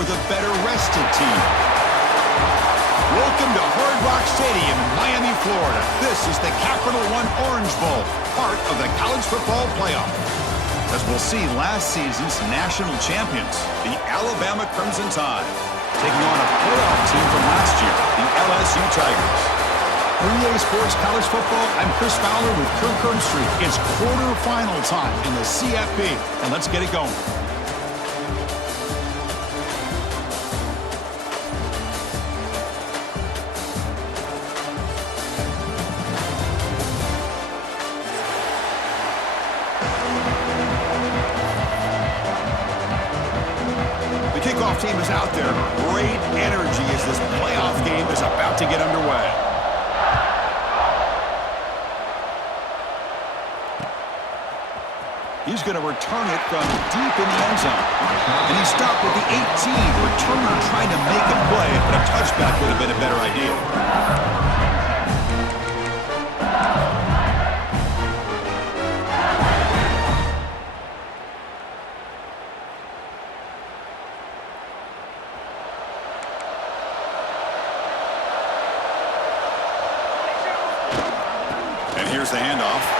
or the better rested team? Welcome to Hard Rock Stadium in Miami, Florida. This is the Capital One Orange Bowl, part of the college football playoff. As we'll see, last season's national champions, the Alabama Crimson Tide, taking on a playoff team from last year, the LSU Tigers. For EA Sports College Football, I'm Chris Fowler with Kirk Herbstreit. It's quarterfinal time in the CFP, and let's get it going. The kickoff team is out there. Great energy as this playoff game is about to get underway. He's going to return it from deep in the end zone. And he stopped at the 18. Returner trying to make a play, but a touchback would have been a better idea. And here's the handoff.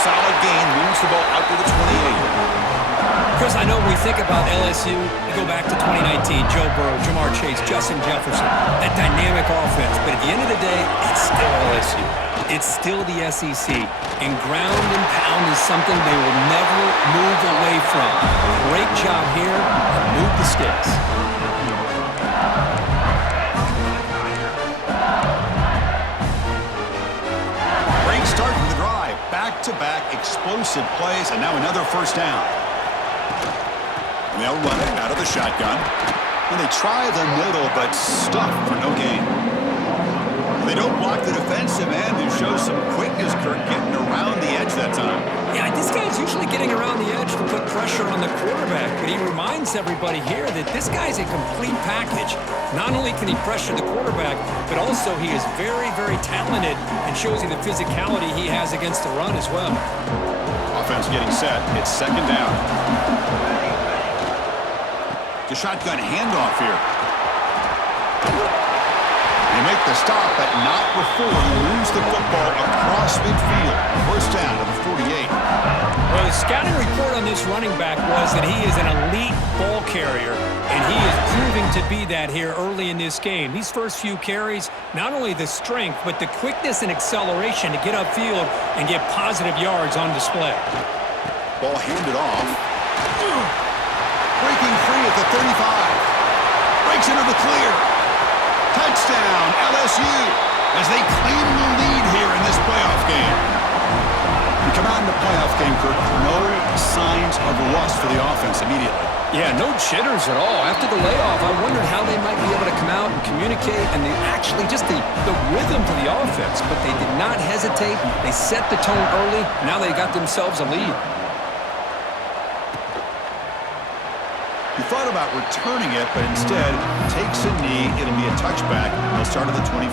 Solid gain, moves the ball out to the 28. Chris, I know when we think about LSU, we go back to 2019, Joe Burrow, Jamar Chase, Justin Jefferson, that dynamic offense. But at the end of the day, it's still LSU. It's still the SEC. And ground and pound is something they will never move away from. Great job here, and move the sticks. Great start to the drive. Back-to-back explosive plays, and now another first down. And they'll run it out of the shotgun. And they try the middle, but stuck for no gain. They don't block the defensive end and show some quickness, Kirk, getting around the edge that time. Yeah, this guy's usually getting around the edge to put pressure on the quarterback, but he reminds everybody here that this guy's a complete package. Not only can he pressure the quarterback, but also he is very, very talented and shows you the physicality he has against the run as well. Offense getting set. It's second down. The shotgun handoff here. They make the stop, but not before you lose the football across midfield. First down to the 48. Well, the scouting report on this running back was that he is an elite ball carrier, and he is proving to be that here early in this game. These first few carries, not only the strength, but the quickness and acceleration to get upfield and get positive yards on display. Ball handed off. Breaking free at the 35. Breaks into the clear. Touchdown, LSU, as they claim the lead here in this playoff game. We come out in the playoff game, Kirk, no signs of rust for the offense immediately. Yeah, no jitters at all. After the layoff, I wondered how they might be able to come out and communicate and just the rhythm to the offense. But they did not hesitate. They set the tone early. Now they got themselves a lead. He thought about returning it, but instead takes a knee. It'll be a touchback. They'll start at the 25.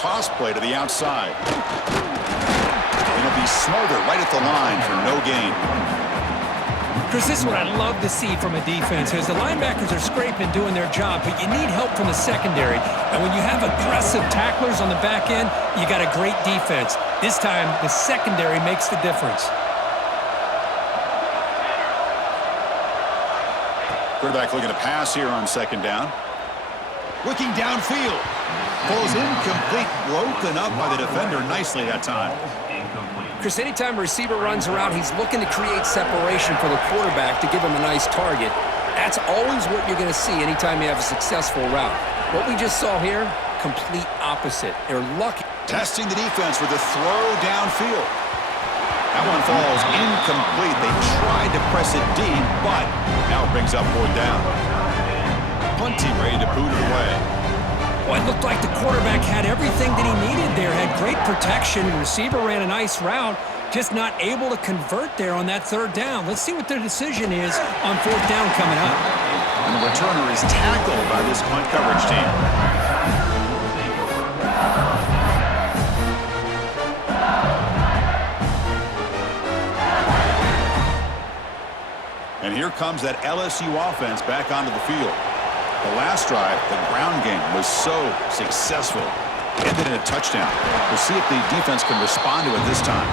Toss play to the outside. It'll be smarter right at the line for no gain. Chris, this is what I love to see from a defense. As the linebackers are scraping, doing their job, but you need help from the secondary. And when you have aggressive tacklers on the back end, you got a great defense. This time, the secondary makes the difference. Quarterback looking to pass here on second down. Looking downfield. Falls incomplete, broken up by the defender nicely that time. Chris, anytime a receiver runs around, he's looking to create separation for the quarterback to give him a nice target. That's always what you're going to see anytime you have a successful route. What we just saw here, complete opposite. They're lucky. Testing the defense with a throw downfield. That one falls incomplete. They tried to press it deep, but now it brings up fourth down. Punty ready to boot it away. Well, it looked like the quarterback had everything that he needed there. Had great protection. The receiver ran a nice route. Just not able to convert there on that third down. Let's see what their decision is on fourth down coming up. And the returner is tackled by this punt coverage team. And here comes that LSU offense back onto the field. The last drive, the ground game, was so successful. Ended in a touchdown. We'll see if the defense can respond to it this time.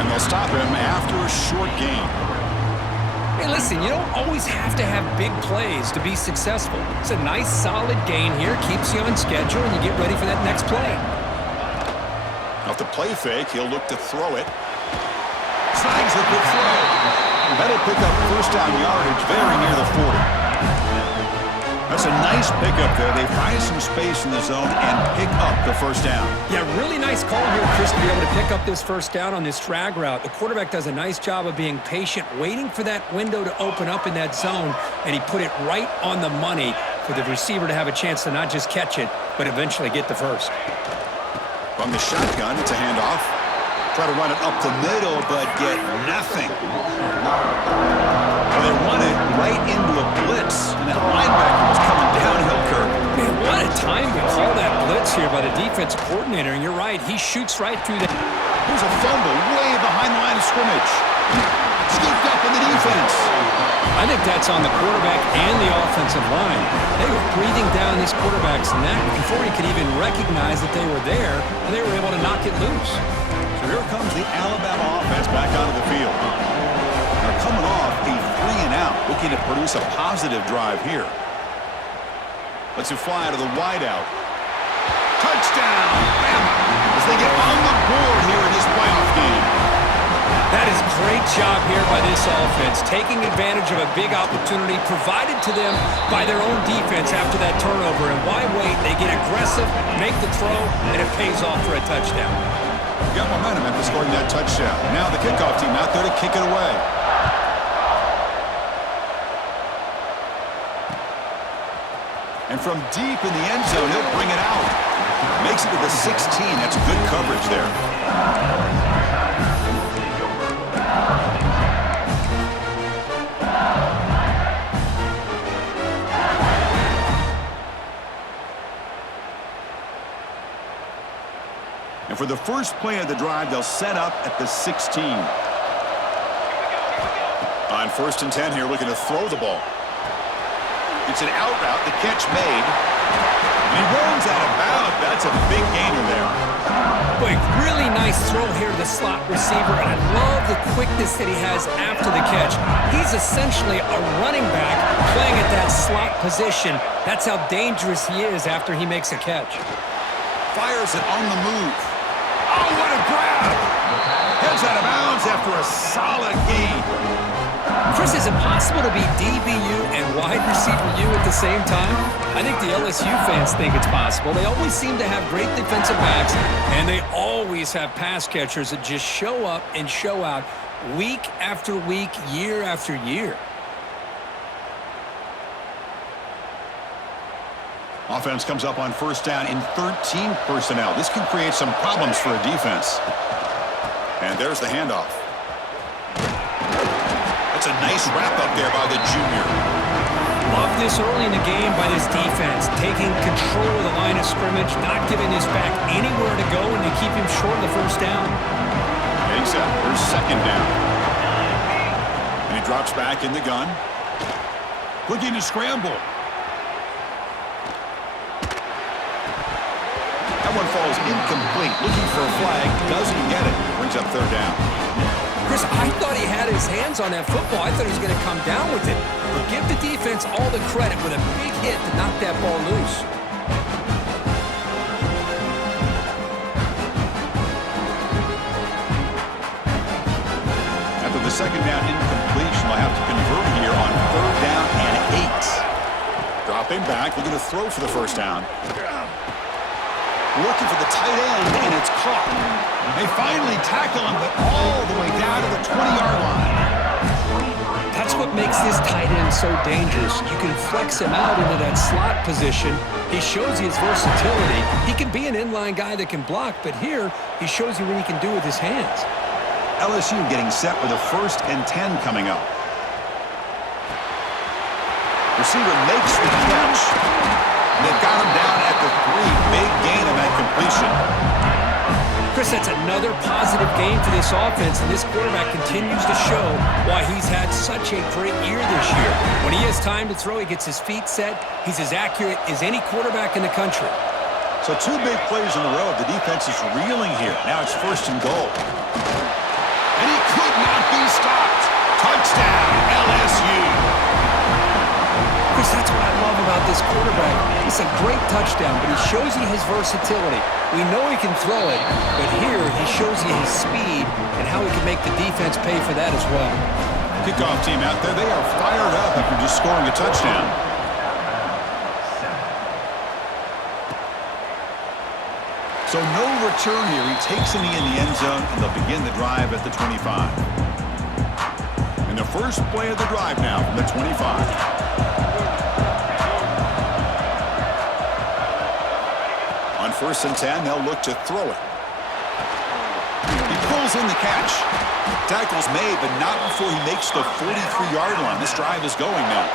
And they'll stop him after a short gain. Hey, listen, you don't always have to have big plays to be successful. It's a nice, solid gain here. Keeps you on schedule, and you get ready for that next play. Off the play fake, he'll look to throw it. Snags a good throw. That'll pick up first down yardage very near the 40. That's a nice pickup there. They find some space in the zone and pick up the first down. Yeah, really nice call here, Chris, to be able to pick up this first down on this drag route. The quarterback does a nice job of being patient, waiting for that window to open up in that zone, and he put it right on the money for the receiver to have a chance to not just catch it, but eventually get the first. From the shotgun, it's a handoff. Try to run it up the middle, but get nothing. Well, they run it right into a blitz, and that linebacker was coming downhill, Kirk. Man, what a time to call that blitz here by the defense coordinator, and you're right, he shoots right through that. Here's a fumble way behind the line of scrimmage. Scooped up in the defense. I think that's on the quarterback and the offensive line. They were breathing down this quarterback's neck before he could even recognize that they were there, and they were able to knock it loose. So here comes the Alabama offense back onto the field. They're coming off a 3-and-out, looking to produce a positive drive here. Let's it fly to the wideout. Touchdown, Bama, as they get on the board here in this playoff game. That is a great job here by this offense, taking advantage of a big opportunity provided to them by their own defense after that turnover. And why wait? They get aggressive, make the throw, and it pays off for a touchdown. Got momentum after scoring that touchdown. Now the kickoff team out there to kick it away. And from deep in the end zone, he'll bring it out. Makes it to the 16. That's good coverage there. And for the first play of the drive, they'll set up at the 16. On 1st and 10 here, looking to throw the ball. It's an out route, the catch made. And he runs out of bounds. That's a big gainer there. Boy, really nice throw here to the slot receiver, and I love the quickness that he has after the catch. He's essentially a running back playing at that slot position. That's how dangerous he is after he makes a catch. Fires it on the move. Oh, what a grab! Heads out of bounds after a solid gain. Chris, is it possible to be DBU and wide receiver U at the same time? I think the LSU fans think it's possible. They always seem to have great defensive backs, and they always have pass catchers that just show up and show out week after week, year after year. Offense comes up on 1st down in 13 personnel. This can create some problems for a defense. And there's the handoff. That's a nice wrap-up there by the junior. Love this early in the game by this defense, taking control of the line of scrimmage, not giving this back anywhere to go, and to keep him short of the first down. Except there's 2nd down. And he drops back in the gun. Looking to scramble. That one falls incomplete. Looking for a flag. Doesn't get it. Brings up 3rd down. Chris, I thought he had his hands on that football. I thought he was going to come down with it. But give the defense all the credit with a big hit to knock that ball loose. After the 2nd down incompletion, they'll have to convert here on 3rd down and 8. Dropping back, looking to throw for the first down. Looking for the tight end, and it's caught. They finally tackle him, but all the way down to the 20-yard line. That's what makes this tight end so dangerous. You can flex him out into that slot position. He shows you his versatility. He can be an inline guy that can block, but here he shows you what he can do with his hands. LSU getting set with a 1st and 10 coming up. They're receiver makes the catch. And they've got him down at the 3. Big gain on that completion. Chris, that's another positive game for this offense, and this quarterback continues to show why he's had such a great year this year. When he has time to throw, he gets his feet set. He's as accurate as any quarterback in the country. So 2 big plays in a row. The defense is reeling here. Now it's 1st and goal. And he could not be stopped. Touchdown, LSU. Chris, that's what I love about this quarterback. It's a great touchdown, but he shows you his versatility. We know he can throw it, but here he shows you his speed and how he can make the defense pay for that as well. Kickoff team out there, they are fired up after just scoring a touchdown. So no return here. He takes it in the end zone, and they'll begin the drive at the 25. And the first play of the drive now from the 25. On 1st and 10, they'll look to throw it. He pulls in the catch. Tackle's made, but not before he makes the 43-yard line. This drive is going now.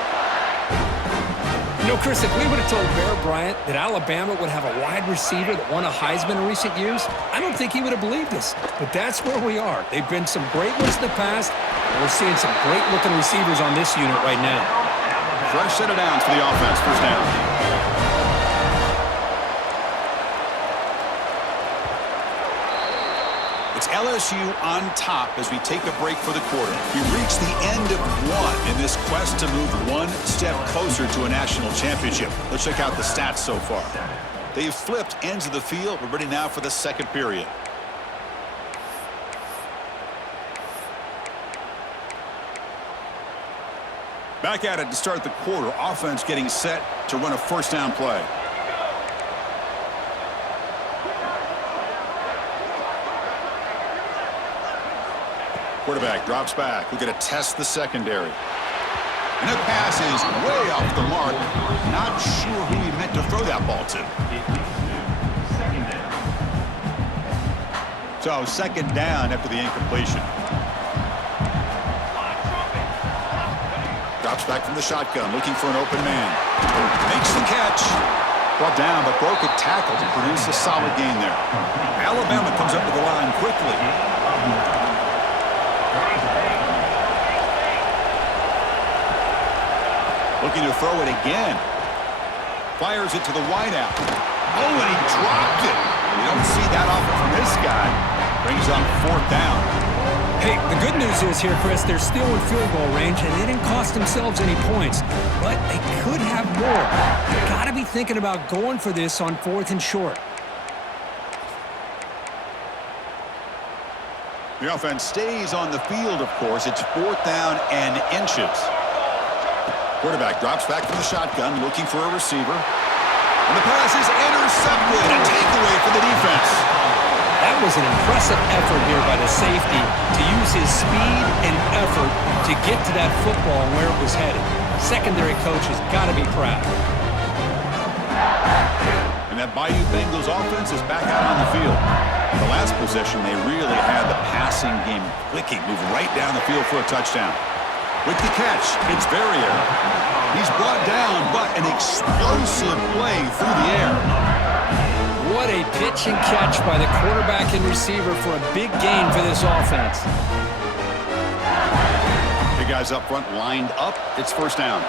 You know, Chris, if we would have told Bear Bryant that Alabama would have a wide receiver that won a Heisman in recent years, I don't think he would have believed us. But that's where we are. They've been some great ones in the past, and we're seeing some great-looking receivers on this unit right now. Fresh set of downs for the offense. 1st down. LSU on top as we take a break for the quarter. We've reached the end of 1 in this quest to move 1 step closer to a national championship. Let's check out the stats so far. They've flipped ends of the field. We're ready now for the 2nd period. Back at it to start the quarter. Offense getting set to run a 1st down play. Quarterback drops back. We're going to test the secondary. And the pass is way off the mark. Not sure who he meant to throw that ball to. So 2nd down after the incompletion. Drops back from the shotgun, looking for an open man. Makes the catch. Brought down, but broke a tackle to produce a solid gain there. Alabama comes up to the line quickly. Looking to throw it again. Fires it to the wideout. Oh, and he dropped it. You don't see that often from this guy. Brings up 4th down. Hey, the good news is here, Chris, they're still in field goal range, and they didn't cost themselves any points. But they could have more. They've got to be thinking about going for this on 4th and short. The offense stays on the field, of course. It's 4th down and inches. Quarterback drops back from the shotgun, looking for a receiver. And the pass is intercepted. A takeaway for the defense. That was an impressive effort here by the safety to use his speed and effort to get to that football where it was headed. Secondary coach has got to be proud. And that Bayou Bengals offense is back out on the field. The last possession, they really had the passing game clicking, move right down the field for a touchdown. With the catch, it's Verrier. He's brought down, but an explosive play through the air. What a pitch and catch by the quarterback and receiver for a big gain for this offense. Big guys up front lined up. It's 1st down.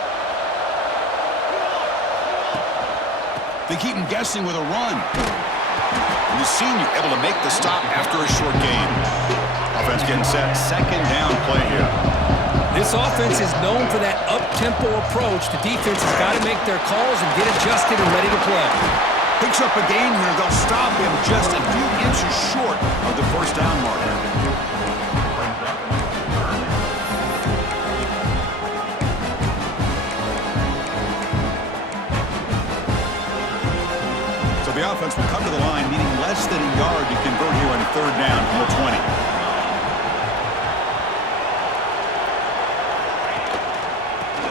They keep him guessing with a run. And the senior able to make the stop after a short gain. Offense getting set. 2nd down play here. This offense is known for that up-tempo approach. The defense has got to make their calls and get adjusted and ready to play. Picks up a gain here. They'll stop him just a few inches short of the 1st down marker. So the offense will come to the line, needing less than a yard to convert here on 3rd down from the 20.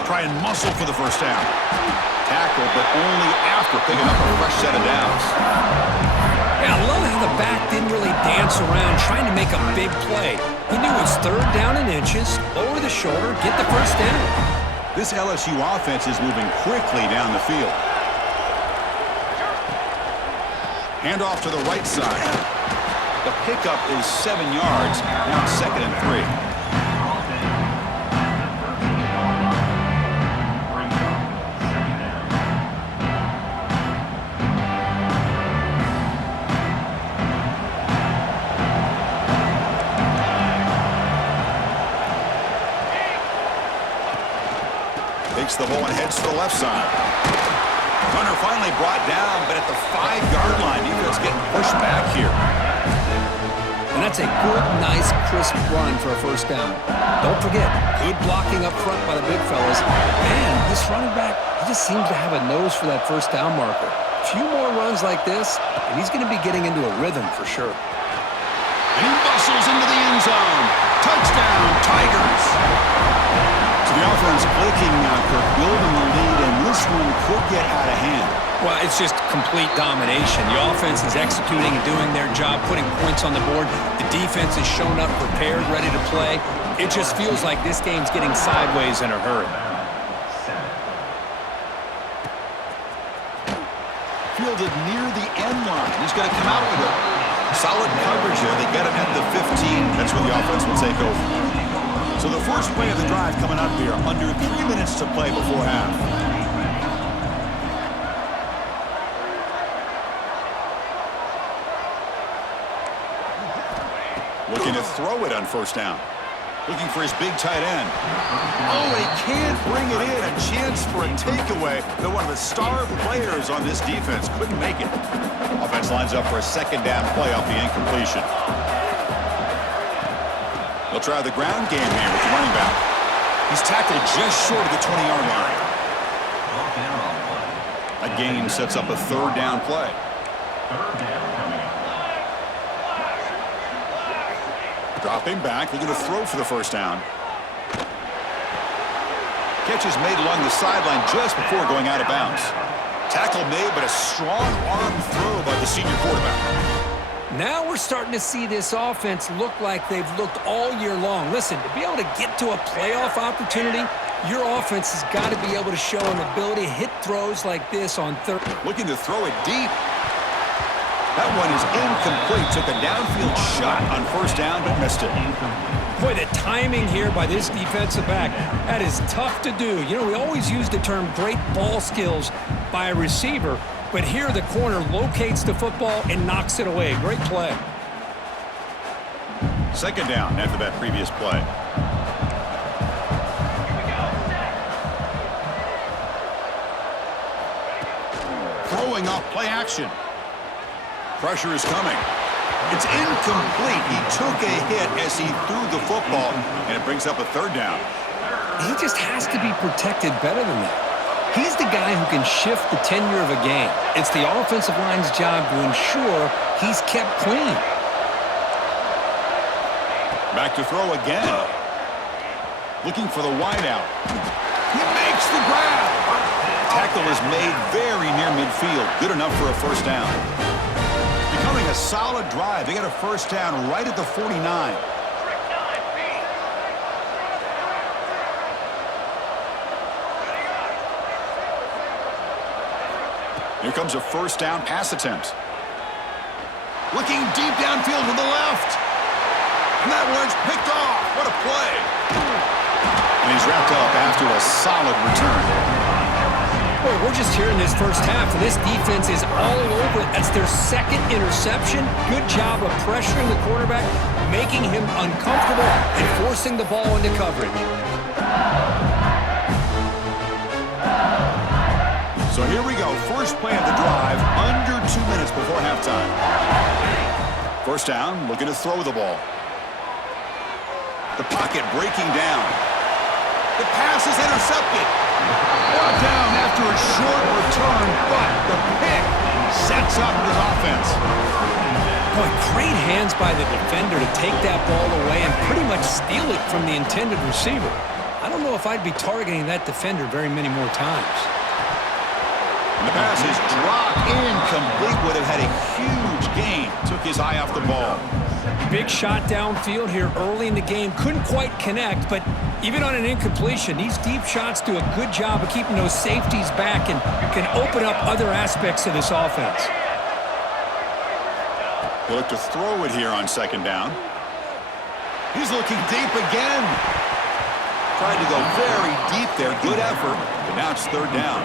Try and muscle for the 1st down. Tackle, but only after picking up a fresh set of downs. Yeah, I love how the back didn't really dance around trying to make a big play. He knew it was 3rd down and inches, lower the shoulder, get the 1st down. This LSU offense is moving quickly down the field. Handoff to the right side. The pickup is 7 yards. Now it's 2nd and 3. Takes the ball and heads to the left side. Runner finally brought down, but at the 5-yard line, defense getting pushed back here. And that's a good, nice, crisp run for a first down. Don't forget, good blocking up front by the big fellas. Man, this running back, he just seems to have a nose for that first down marker. A few more runs like this, and he's going to be getting into a rhythm for sure. And he bustles into the end zone. Touchdown, Tigers. So the offense clicking now, Kirk, building the lead, and this one could get out of hand. Well, it's just complete domination. The offense is executing and doing their job, putting points on the board. The defense has shown up prepared, ready to play. It just feels like this game's getting sideways in a hurry. Fielded near the end line. He's going to come out with it. Solid coverage there. They get him at the 15. That's where the offense will take over. So the first play of the drive coming up here. Under 3 minutes to play before half. Looking to throw it on first down. Looking for his big tight end. Oh, he can't bring it in. A chance for a takeaway. They're one of the star players on this defense. Couldn't make it. Offense lines up for a second down play off the incompletion. They'll try the ground game here with the running back. He's tackled just short of the 20-yard line. That gain sets up a third down play. Dropping back, looking to throw for the first down. Catch is made along the sideline just before going out of bounds. Tackle made, but a strong arm throw by the senior quarterback. Now we're starting to see this offense look like they've looked all year long. Listen, to be able to get to a playoff opportunity, your offense has got to be able to show an ability to hit throws like this on third. Looking to throw it deep. That one is incomplete. Took a downfield shot on first down, but missed it. Boy, the timing here by this defensive back, that is tough to do. You know, we always use the term great ball skills by a receiver, but here the corner locates the football and knocks it away. Great play. Second down after that previous play. Throwing off play action. Pressure is coming. It's incomplete. He took a hit as he threw the football, and it brings up a third down. He just has to be protected better than that. He's the guy who can shift the tenure of a game. It's the offensive line's job to ensure he's kept clean. Back to throw again. Looking for the wideout. He makes the grab. Tackle is made very near midfield. Good enough for a first down. Becoming a solid drive. They got a first down right at the 49. Here comes a first down pass attempt. Looking deep downfield to the left. And that one's picked off. What a play. And he's wrapped up after a solid return. Boy, we're just here in this first half, and this defense is all over it. That's their second interception. Good job of pressuring the quarterback, making him uncomfortable, and forcing the ball into coverage. So here we go. First play of the drive, under 2 minutes before halftime. First down, looking to throw the ball. The pocket breaking down. The pass is intercepted. Brought down after a short return, but the pick sets up his offense. Boy, great hands by the defender to take that ball away and pretty much steal it from the intended receiver. I don't know if I'd be targeting that defender very many more times. And the pass is dropped incomplete. Would have had a huge gain. Took his eye off the ball. Big shot downfield here early in the game. Couldn't quite connect, but Even on an incompletion, these deep shots do a good job of keeping those safeties back and can open up other aspects of this offense. He'll look to throw it here on second down. He's looking deep again. Trying to go very deep there. Good effort. But now it's third down.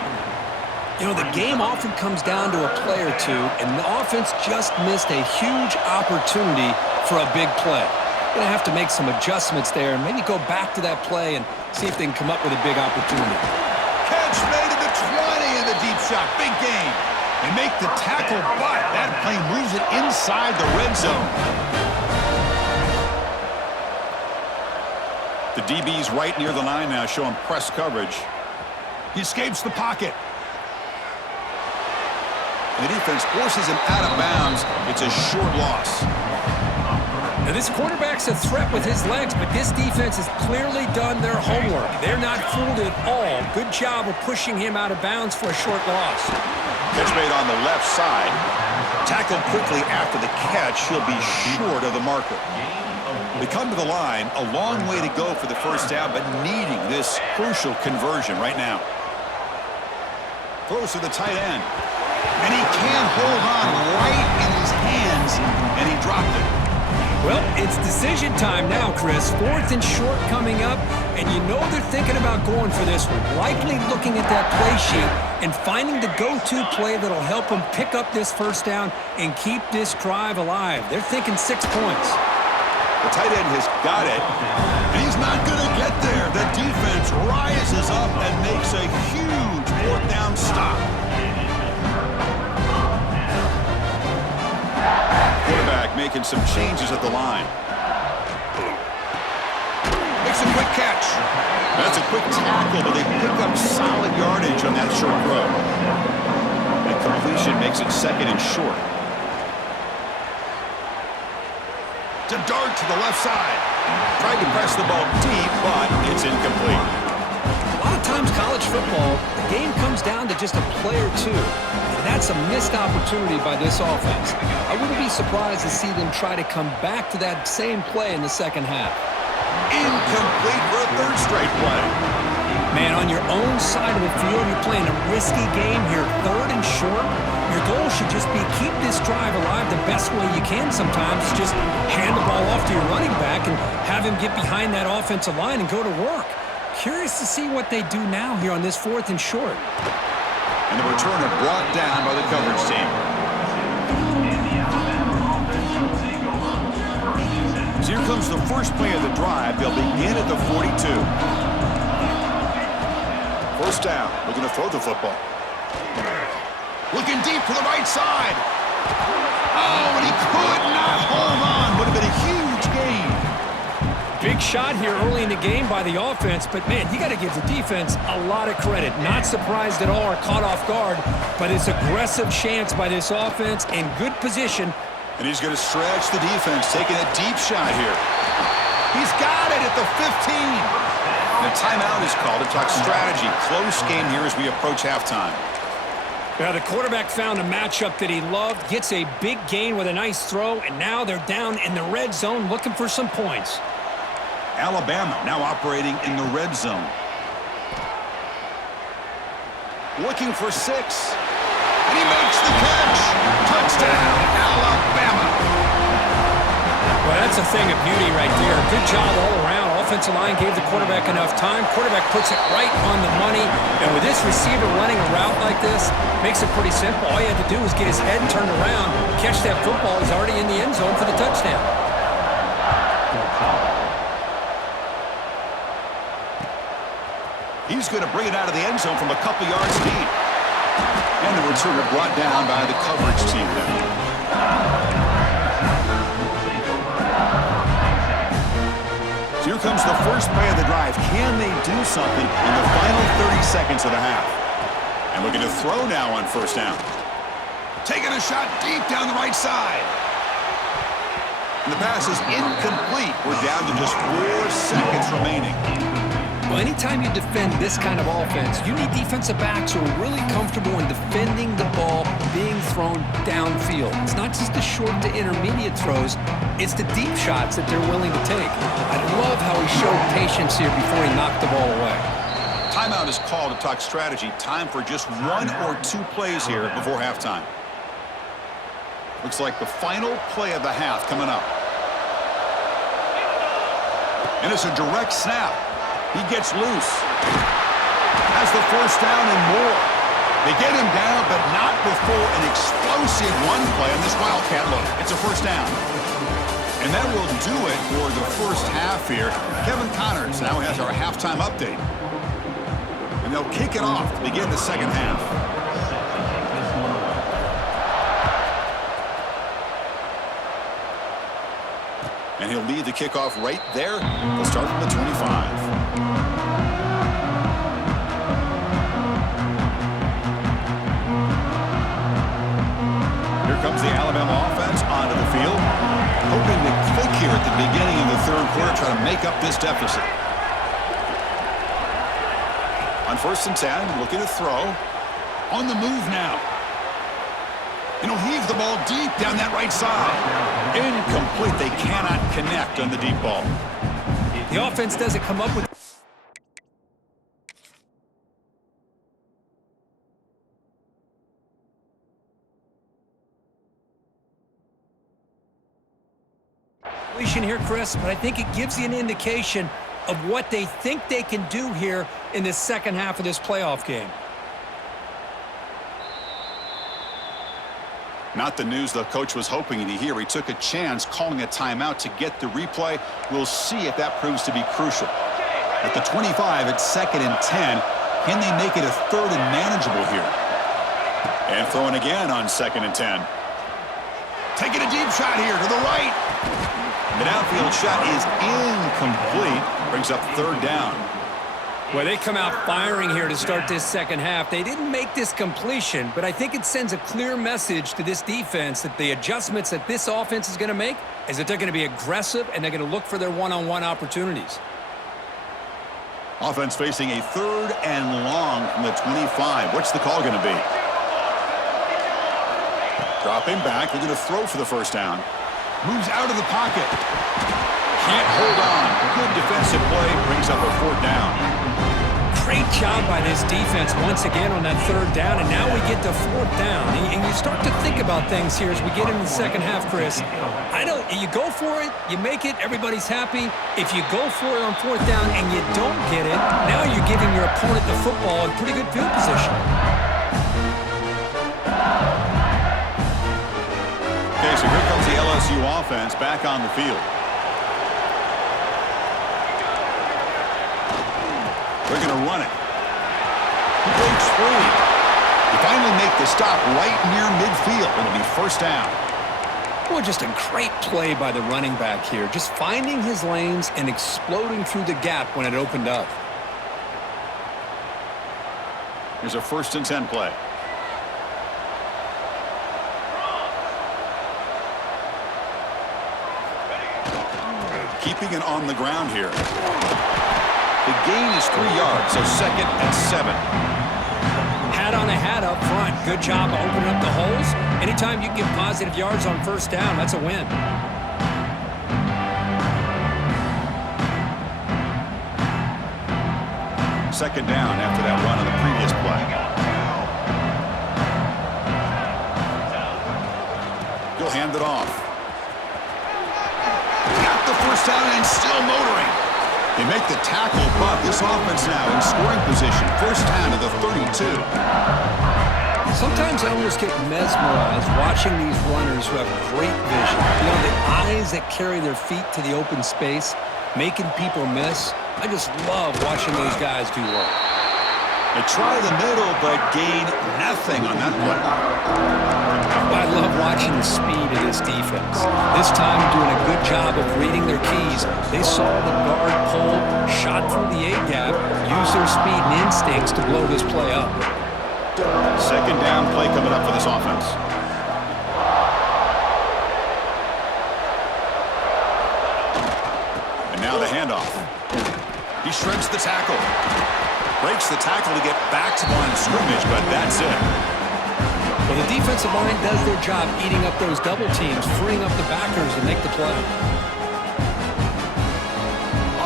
You know, the game often comes down to a play or two, and the offense just missed a huge opportunity for a big play. Going to have to make some adjustments there and maybe go back to that play and see if they can come up with a big opportunity. Catch made at the 20 in the deep shot. Big gain. They make the tackle, but that play moves it inside the red zone. The DB's right near the line now, showing press coverage. He escapes the pocket. And the defense forces him out of bounds. It's a short loss. Now, this quarterback's a threat with his legs, but this defense has clearly done their homework. They're not fooled at all. Good job of pushing him out of bounds for a short loss. Catch made on the left side. Tackled quickly after the catch. He'll be short of the marker. They come to the line. A long way to go for the first down, but needing this crucial conversion right now. Throws to the tight end. And he can't hold on right in his hands, and he dropped it. Well, it's decision time now, Chris. Fourth and short coming up, and you know they're thinking about going for this one. Likely looking at that play sheet and finding the go-to play that'll help them pick up this first down and keep this drive alive. They're thinking 6 points. The tight end has got it, and he's not going to get there. The defense rises up and makes a huge fourth down stop. Quarterback making some changes at the line. Makes a quick catch. That's a quick tackle, but they pick up solid yardage on that short throw. That completion makes it second and short. To dart to the left side. Tried to press the ball deep, but it's incomplete. A lot of times college football, the game comes down to just a play or two. And that's a missed opportunity by this offense. I wouldn't be surprised to see them try to come back to that same play in the second half. Incomplete for a third straight play. Man, on your own side of the field, you're playing a risky game here, third and short. Your goal should just be keep this drive alive the best way you can sometimes. Just hand the ball off to your running back and have him get behind that offensive line and go to work. Curious to see what they do now here on this fourth and short. And the returner brought down by the coverage team. So here comes the first play of the drive. They'll begin at the 42. First down, looking to throw the football. Looking deep to the right side. Oh, and he could not hold on. Would have been a huge gain. Big shot here early in the game by the offense, but man, you got to give the defense a lot of credit. Not surprised at all or caught off guard, but it's aggressive chance by this offense in good position. And he's going to stretch the defense, taking a deep shot here. He's got it at the 15. And a timeout is called to talk strategy. Close game here as we approach halftime. Now the quarterback found a matchup that he loved, gets a big gain with a nice throw, and now they're down in the red zone looking for some points. Alabama now operating in the red zone. Looking for 6. And he makes the catch. Touchdown, Alabama. Well, that's a thing of beauty right there. Good job all around. Offensive line gave the quarterback enough time. Quarterback puts it right on the money. And with this receiver running a route like this, makes it pretty simple. All you had to do was get his head turned around, catch that football. He's already in the end zone for the touchdown. He's going to bring it out of the end zone from a couple yards deep. And the returner brought down by the coverage team there. So here comes the first play of the drive. Can they do something in the final 30 seconds of the half? And looking to throw now on first down. Taking a shot deep down the right side. And the pass is incomplete. We're down to just 4 seconds remaining. Well, anytime you defend this kind of offense, you need defensive backs who are really comfortable in defending the ball being thrown downfield. though. It's not just the short to intermediate throws. It's the deep shots that they're willing to take. I love how he showed patience here before he knocked the ball away. Timeout is called to talk strategy. Time for just 1 or 2 plays here before halftime. Looks like the final play of the half coming up. And it's a direct snap. He gets loose. Has the first down and more. They get him down, but not before an explosive run play on this Wildcat look. It's a first down. And that will do it for the first half here. Kevin Connors now has our halftime update. And they'll kick it off to begin the second half. And he'll lead the kickoff right there. We'll start from the 25. Comes the Alabama offense onto the field, hoping to click here at the beginning of the third quarter, try to make up this deficit. On 1st and 10, looking to throw. On the move now. And he'll heave the ball deep down that right side. Incomplete. They cannot connect on the deep ball. The offense doesn't come up with here, Chris, but I think it gives you an indication of what they think they can do here in this second half of this playoff game. Not the news the coach was hoping to hear. He took a chance calling a timeout to get the replay. We'll see if that proves to be crucial. At the 25, it's 2nd and 10. Can they make it a 3rd and manageable here? And throwing again on 2nd and 10. Taking a deep shot here to the right. The downfield shot is incomplete. Brings up 3rd down. Well, they come out firing here to start this second half. They didn't make this completion, but I think it sends a clear message to this defense that the adjustments that this offense is going to make is that they're going to be aggressive and they're going to look for their one-on-one opportunities. Offense facing a 3rd and long from the 25. What's the call going to be? Dropping back. They're going to throw for the first down. Moves out of the pocket. Can't hold on. Good defensive play. Brings up a 4th down. Great job by this defense once again on that 3rd down, and now we get to 4th down. And you start to think about things here as we get into the second half, Chris. You go for it, you make it, everybody's happy. If you go for it on 4th down and you don't get it, now you're giving your opponent the football in pretty good field position. Okay, so here comes the LSU offense back on the field. They're going to run it. He breaks free. They finally make the stop right near midfield. It'll be first down. Well, just a great play by the running back here. Just finding his lanes and exploding through the gap when it opened up. Here's a 1st and 10 play. Keeping it on the ground here. The gain is 3 yards, so 2nd and 7. Hat on a hat up front. Good job opening up the holes. Anytime you get positive yards on first down, that's a win. Second down after that run on the previous play. He'll hand it off. Got the first down and still motoring. They make the tackle, but this offense now in scoring position. First down to the 32. Sometimes I almost get mesmerized watching these runners who have great vision. You know, the eyes that carry their feet to the open space, making people miss. I just love watching those guys do work. They try the middle, but gain nothing on that play. I love watching the speed of this defense. This time doing a good job of reading their keys. They saw the guard pull, shot through the A-gap, used their speed and instincts to blow this play up. Second down play coming up for this offense. And now the handoff. He shreds the tackle. Breaks the tackle to get back to the line of scrimmage, but that's it. Well, the defensive line does their job eating up those double teams, freeing up the backers to make the play.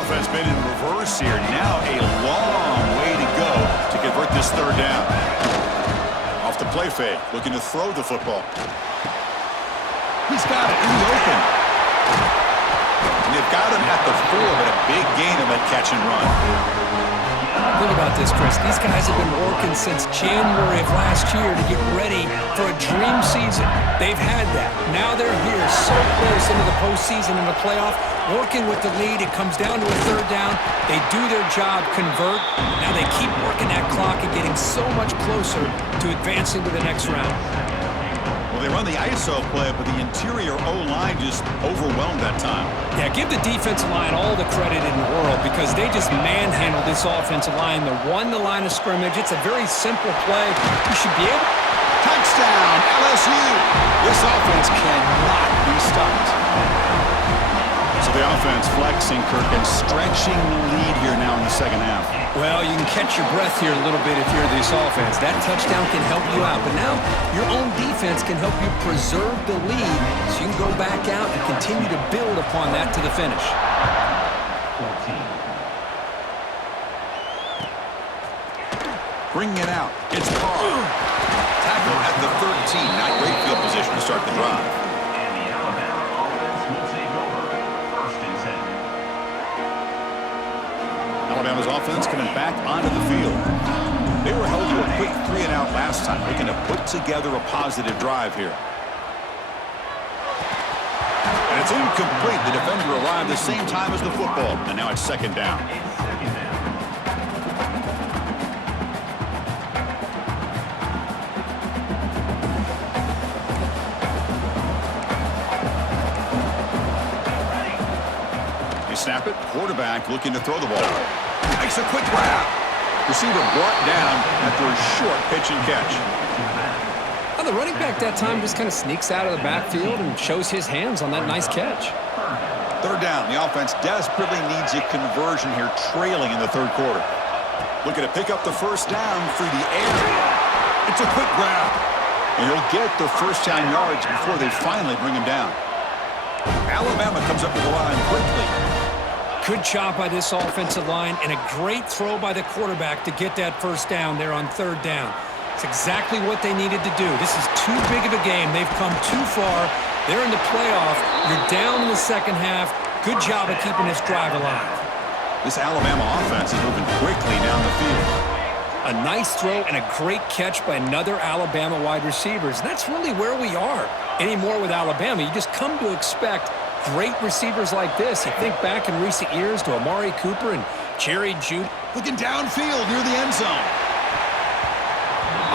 Offense been in reverse here. Now a long way to go to convert this third down. Off the play fake, looking to throw the football. He's got it in the open. And they've got him at the 4, but a big gain of that catch and run. Think about this, Chris. These guys have been working since January of last year to get ready for a dream season. They've had that. Now they're here so close into the postseason and the playoff, working with the lead. It comes down to a third down. They do their job, convert. Now they keep working that clock and getting so much closer to advancing to the next round. Well, they run the ISO play, but the interior O-line just overwhelmed that time. Yeah, give the defensive line all the credit in the world because they just manhandled this offensive line. They won the line of scrimmage. It's a very simple play. You should be able. Touchdown, LSU! This offense cannot be stopped. So the offense flexing, Kirk, and stretching the lead here now in the second half. Well, you can catch your breath here a little bit if you're this offense. That touchdown can help you out. But now your own defense can help you preserve the lead so you can go back out and continue to build upon that to the finish. 14. Bringing it out. It's Carr. Tackle at the 13. Not great field position to start the drive. Alabama's offense coming back onto the field. They were held to a quick 3-and-out last time, looking to put together a positive drive here. And it's incomplete. The defender arrived the same time as the football, and now it's second down. They snap it. Quarterback looking to throw the ball. Makes a quick grab. Receiver brought down after a short pitch and catch. Well, the running back that time just kind of sneaks out of the backfield and shows his hands on that nice catch. Third down. The offense desperately needs a conversion here, trailing in the third quarter. Looking to pick up the first down through the air. It's a quick grab. And he'll get the first down yards before they finally bring him down. Alabama comes up to the line quickly. Good job by this offensive line and a great throw by the quarterback to get that first down there on third down. It's exactly what they needed to do. This is too big of a game. They've come too far. They're in the playoff. You're down in the second half. Good job of keeping this drive alive. This Alabama offense is moving quickly down the field. A nice throw and a great catch by another Alabama wide receivers. And that's really where we are anymore with Alabama. You just come to expect great receivers like this. You think back in recent years to Amari Cooper and Jerry Jeudy. Looking downfield near the end zone.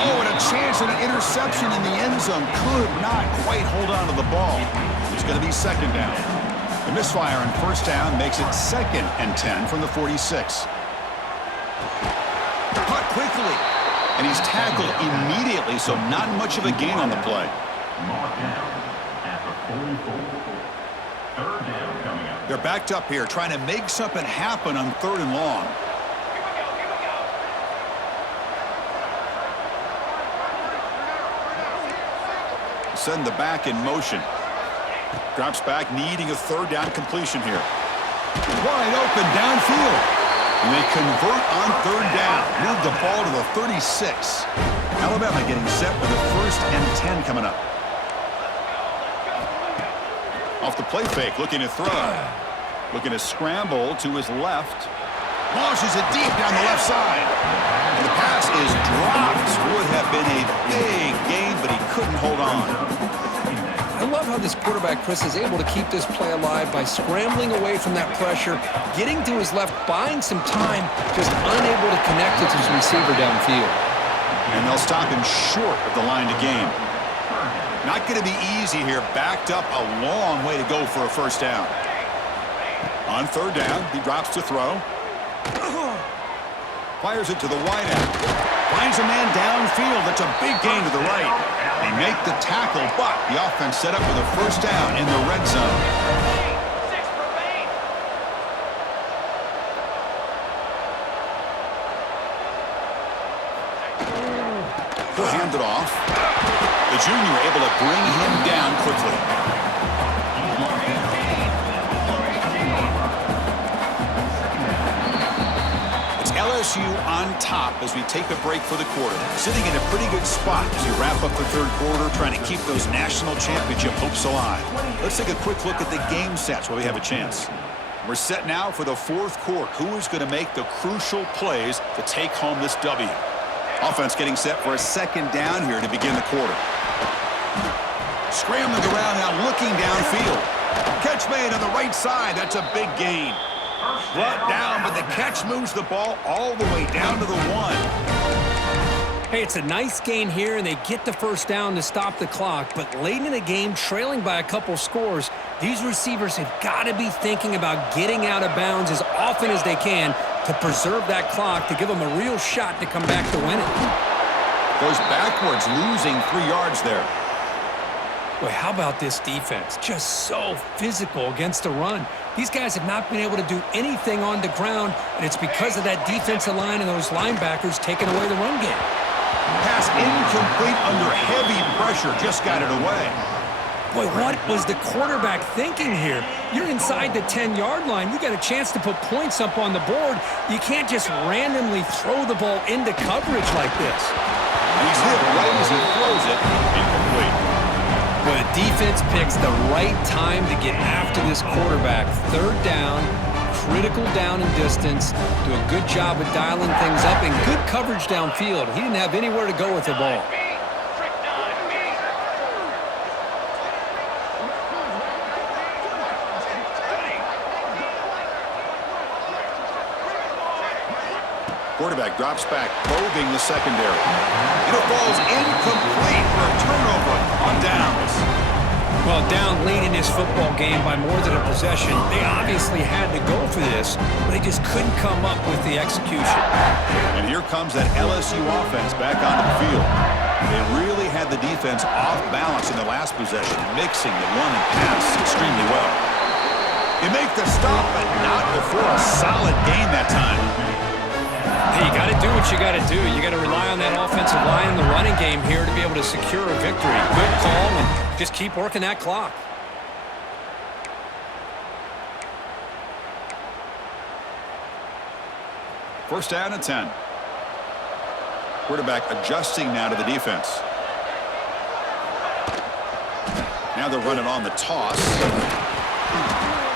Oh, and a chance at an interception in the end zone. Could not quite hold on to the ball. It's going to be second down. The misfire on first down makes it 2nd and 10 from the 46. Caught quickly. And he's tackled immediately, so not much of a gain on the play. They're backed up here, trying to make something happen on 3rd and long. Send the back in motion. Drops back, needing a third down completion here. Wide open downfield. And they convert on 3rd down. Move the ball to the 36. Alabama getting set with a 1st and 10 coming up. Off the play fake, looking to throw. Looking to scramble to his left. Launches it deep down the left side. And the pass is dropped. Would have been a big gain, but he couldn't hold on. I love how this quarterback, Chris, is able to keep this play alive by scrambling away from that pressure, getting to his left, buying some time, just unable to connect with his receiver downfield. And they'll stop him short of the line to gain. Not going to be easy here. Backed up a long way to go for a first down. On 3rd down, he drops to throw. Fires it to the wideout. Finds a man downfield. That's a big gain to the right. They make the tackle, but the offense set up with a first down in the red zone. He'll hand it off. The junior able to bring him down quickly. It's LSU on top as we take a break for the quarter. Sitting in a pretty good spot as we wrap up the third quarter, trying to keep those national championship hopes alive. Let's take a quick look at the game sets while we have a chance. We're set now for the fourth quarter. Who is going to make the crucial plays to take home this W? Offense getting set for a second down here to begin the quarter. Scrambling around now, looking downfield. Catch made on the right side. That's a big gain. Brought down, but the catch moves the ball all the way down to the 1. Hey, it's a nice gain here, and they get the first down to stop the clock. But late in the game, trailing by a couple scores, these receivers have got to be thinking about getting out of bounds as often as they can to preserve that clock, to give them a real shot to come back to win it. Goes backwards, losing 3 yards there. Boy, how about this defense? Just so physical against the run. These guys have not been able to do anything on the ground, and it's because of that defensive line and those linebackers taking away the run game. Pass incomplete under heavy pressure. Just got it away. Boy, what was the quarterback thinking here? You're inside the 10-yard line. You got a chance to put points up on the board. You can't just randomly throw the ball into coverage like this. He's hit right as he throws it. Incomplete. Boy, the defense picks the right time to get after this quarterback. Third down, critical down and distance. Do a good job of dialing things up and good coverage downfield. He didn't have anywhere to go with the ball. Quarterback drops back, probing the secondary. And it falls incomplete for a turnover on downs. Well, down late in this football game by more than a possession, they obviously had to go for this, but they just couldn't come up with the execution. And here comes that LSU offense back onto the field. They really had the defense off balance in the last possession, mixing the run and pass extremely well. They make the stop, but not before a solid gain that time. Hey, you got to do what you got to do. You got to rely on that offensive line and the running game here to be able to secure a victory. Good call, and just keep working that clock. First down and 10. Quarterback adjusting now to the defense. Now they're running on the toss.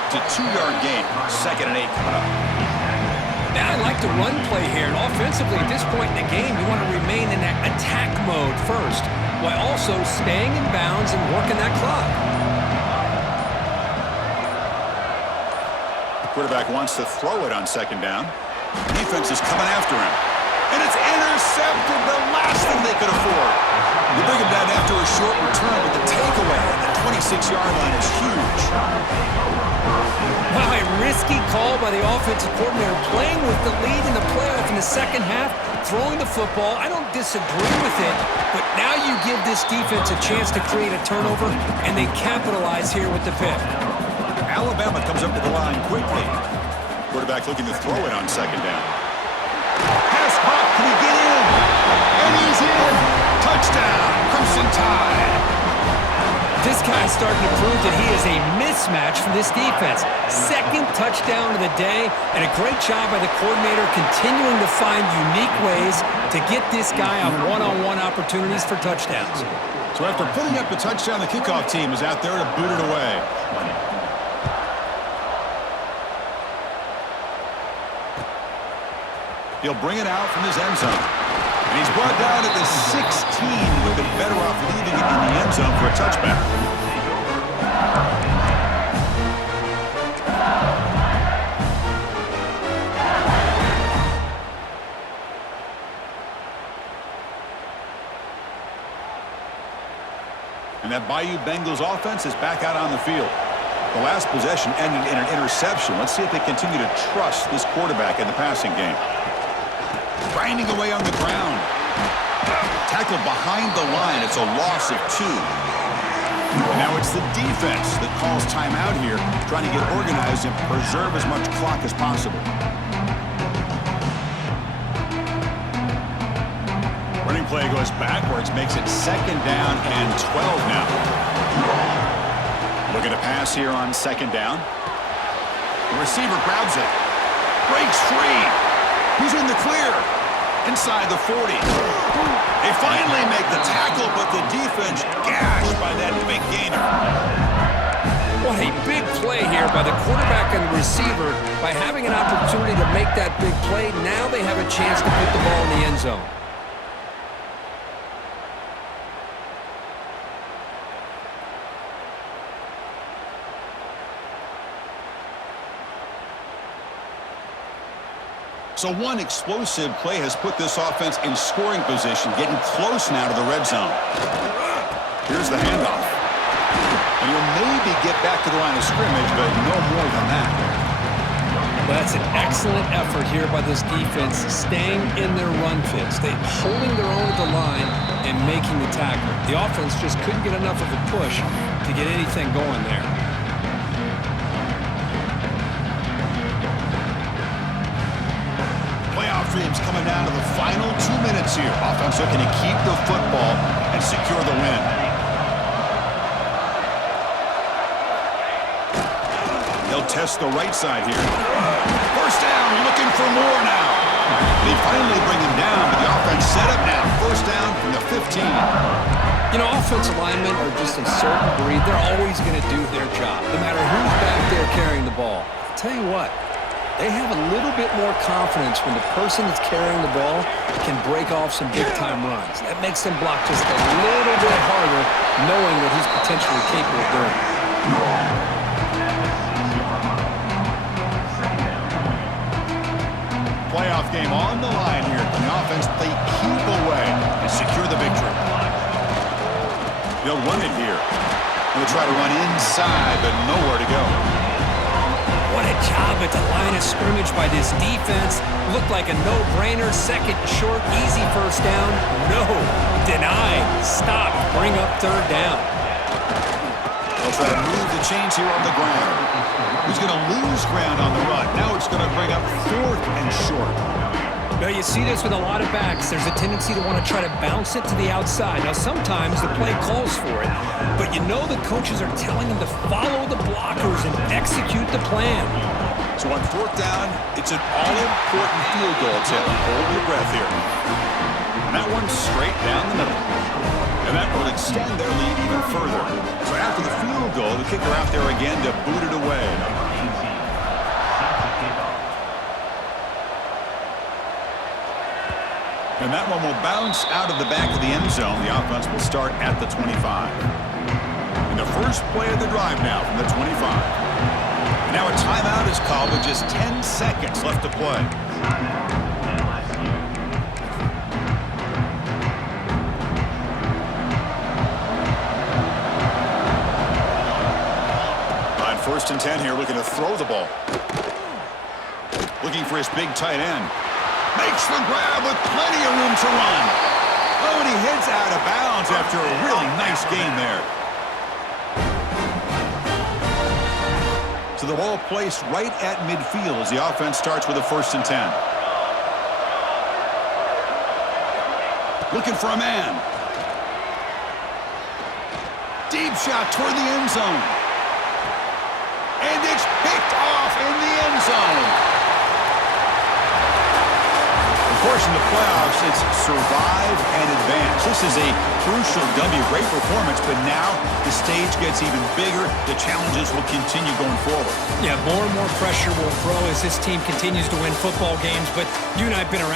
It's a 2-yard gain. 2nd and 8 coming up. Now I like the run play here, and offensively at this point in the game, you want to remain in that attack mode first, while also staying in bounds and working that clock. Quarterback wants to throw it on 2nd down. Defense is coming after him. And it's intercepted, the last thing they could afford. You bring him down after a short return, but the takeaway at the 26-yard line is huge. Wow, a risky call by the offensive coordinator, playing with the lead in the playoff in the second half, throwing the football. I don't disagree with it, but now you give this defense a chance to create a turnover, and they capitalize here with the pick. Alabama comes up to the line quickly. Quarterback looking to throw it on 2nd down. Pass caught, can he get in? And he's in! Touchdown, Crimson Tide! This guy's starting to prove that he is a mismatch for this defense. 2nd touchdown of the day, and a great job by the coordinator continuing to find unique ways to get this guy on one-on-one opportunities for touchdowns. So after putting up the touchdown, the kickoff team is out there to boot it away. He'll bring it out from his end zone. And he's brought down at the 16. Would have been better off leaving it in the end zone for a touchback. And that Bayou Bengals offense is back out on the field. The last possession ended in an interception. Let's see if they continue to trust this quarterback in the passing game. Grinding away on the ground. Tackled behind the line. It's a loss of 2. And now it's the defense that calls timeout here, trying to get organized and preserve as much clock as possible. Running play goes backwards, makes it 2nd down and 12 now. Looking to pass here on 2nd down. The receiver grabs it. Breaks free. He's in the clear. Inside the 40. They finally make the tackle, but the defense gashed by that big gainer. What a big play here by the quarterback and the receiver. By having an opportunity to make that big play, now they have a chance to put the ball in the end zone. So one explosive play has put this offense in scoring position, getting close now to the red zone. Here's the handoff. And he'll maybe get back to the line of scrimmage, but no more than that. Well, that's an excellent effort here by this defense, staying in their run fits. They're holding their own at the line and making the tackle. The offense just couldn't get enough of a push to get anything going there. Dreams coming down to the final 2 minutes here. Offense looking to keep the football and secure the win. They'll test the right side here. First down, looking for more now. They finally bring him down, but the offense set up now. First down from the 15. You know, offensive linemen are just a certain breed. They're always going to do their job, no matter who's back there carrying the ball. I'll tell you what. They have a little bit more confidence when the person that's carrying the ball can break off some big-time runs. That makes them block just a little bit harder, knowing what he's potentially capable of doing. Playoff game on the line here. The offense, they keep away and secure the victory. They'll run it here. They'll try to run inside, but nowhere to go. What a job at the line of scrimmage by this defense. Looked like a no-brainer. 2nd and short, easy first down. No. Denied. Stop. Bring up 3rd down. They'll try to move the chains here on the ground. He's going to lose ground on the run. Now it's going to bring up 4th and short. Now, you see this with a lot of backs. There's a tendency to want to try to bounce it to the outside. Now, sometimes the play calls for it, but you know the coaches are telling them to follow the blockers and execute the plan. So on 4th down, it's an all-important field goal attempt. Hold your breath here. And that one's straight down the middle. And that will extend their lead even further. So after the field goal, the kicker out there again to boot it away. And that one will bounce out of the back of the end zone. The offense will start at the 25. And the first play of the drive now from the 25. And now a timeout is called with just 10 seconds left to play. On 1st and 10 here, looking to throw the ball. Looking for his big tight end. Makes the grab with plenty of room to run. Oh, and he heads out of bounds after a really nice game there. So the ball placed right at midfield as the offense starts with a 1st and 10. Looking for a man. Deep shot toward the end zone. And it's picked off in the end zone. Of course, in the playoffs, it's survive and advance. This is a crucial W. Great performance, but now the stage gets even bigger. The challenges will continue going forward. Yeah, more and more pressure will grow as this team continues to win football games, but you and I have been around